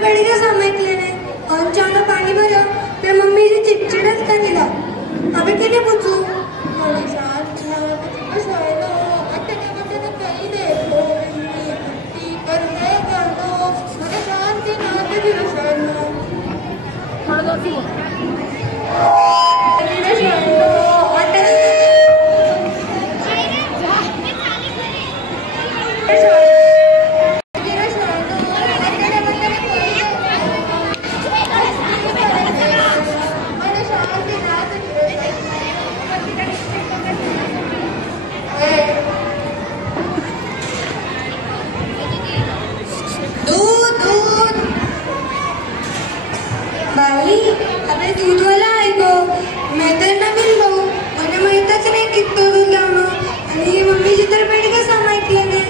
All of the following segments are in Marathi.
बैठ गया सामायिक लेने और चांदा पानी भरा। फिर मम्मी जी चिड़चिड़स करने लगा। अबे किन्हें पूछूं? बाई, अबे दूध वाला आहे गो. मैं तर नवीन भाऊ मला माहीतच नाही किती दूध लावणं. आणि मम्मीची तर बेड का सामायिकले नाही.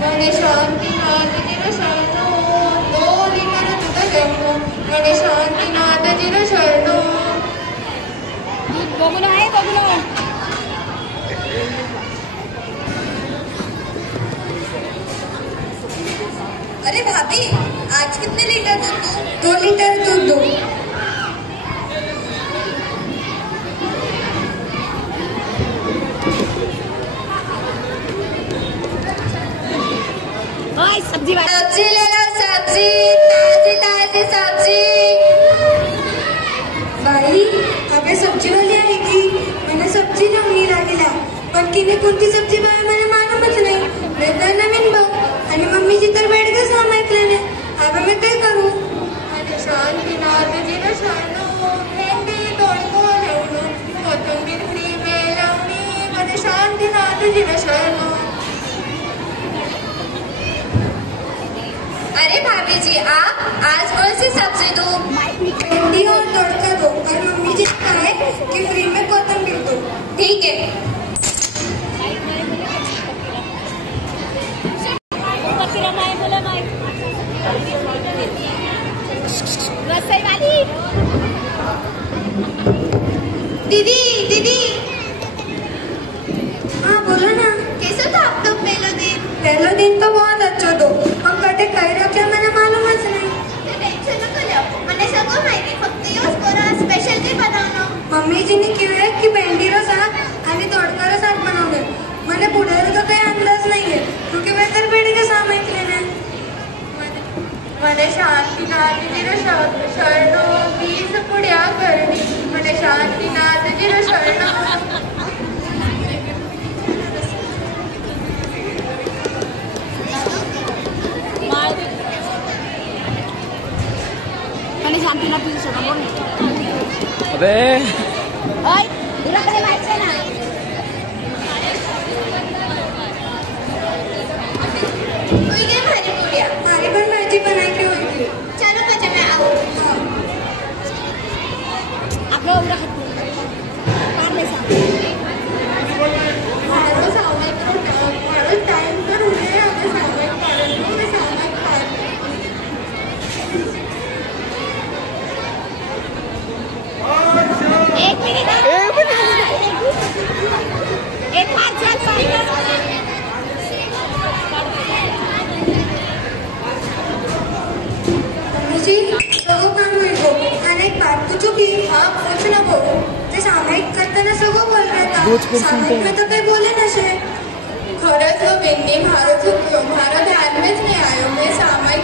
मैंने शांतिनाथ जीरा शरणो 2 लीटर दूध घेऊन मैंने शांतिनाथ जीरा शरणो. दूध बघून आहे बघून. अरे भाभी, आज कितने लीटर दूध दो? 2 लीटर दूध दो. सब्जी ले लो सब्जी, ताजी ताजी सब्जी. बाई, अबे सब्जी वाली आएगी. मैंने सब्जी लावणी लागेला पण किने कोणती सब्जी बाई मला मालूमच नाही. मैं तर नवीन भाऊ आणि मम्मीची तर बेड का सामायिकले नाही. अब मैं काय करू? मैंने शांतिनाथ जीरा शरणो भेंडी दोडको घेऊन कोथिंबीर फ्री में लावणी मैंने शांतिनाथ जीरा शरणो. अरे भाभी जी, आप आज कौन सी सब्जी दो? भिंडी और तड़का दो. और मम्मी जी कहे कि फ्री में कोथिंबीर दो. ठीक है. दीदी दीदी. हाँ बोलो ना. कैसा था आप तो पहला दिन तो बहुत अच्छा दो. हम कटे कही रखे मैंने मालूमच नाही. टेन्शन नको घेऊ. मला सगळं माहिती. फक्त यूज करा. स्पेशल काही बनवणं. मम्मी जी ने किया की भेंडीला साग आणि तोडकाला साग बनवले. मैंने पुढे तो काही अंदाज नाहीये क्योंकि मैं तर बेड का सामायिकले नाही. मैंने शांतिनाथ जीरा शरणो 20 पुड्या करणी मैंने शांतिनाथ जीरा शरणो. मैंने शांतिनाथ जीरा शरणो बोल. अबे ओए तुला काय माहिती ना. कोई काय भाजी पुड्या. मारी पण भाजी बनायची होती. चलो कच्चा मैं आऊँ. आपलं उरा पार नाही सांग. मारो सामायिक मारो टाइम तर उडे आता सामायिक काढून मी सामायिक काढ. एक मिनिट. एक पार्सल जी सगळं काम होईल गो. आणि एक बात पूछू की. हाँ पूछ ना गो. ते सामायिक करताना सगळं बोल रहा. सामायिक में तो काही बोले नसे. खरंच हो बेंडी मारो ध्यान में नहीं आयो. मैं सामायिक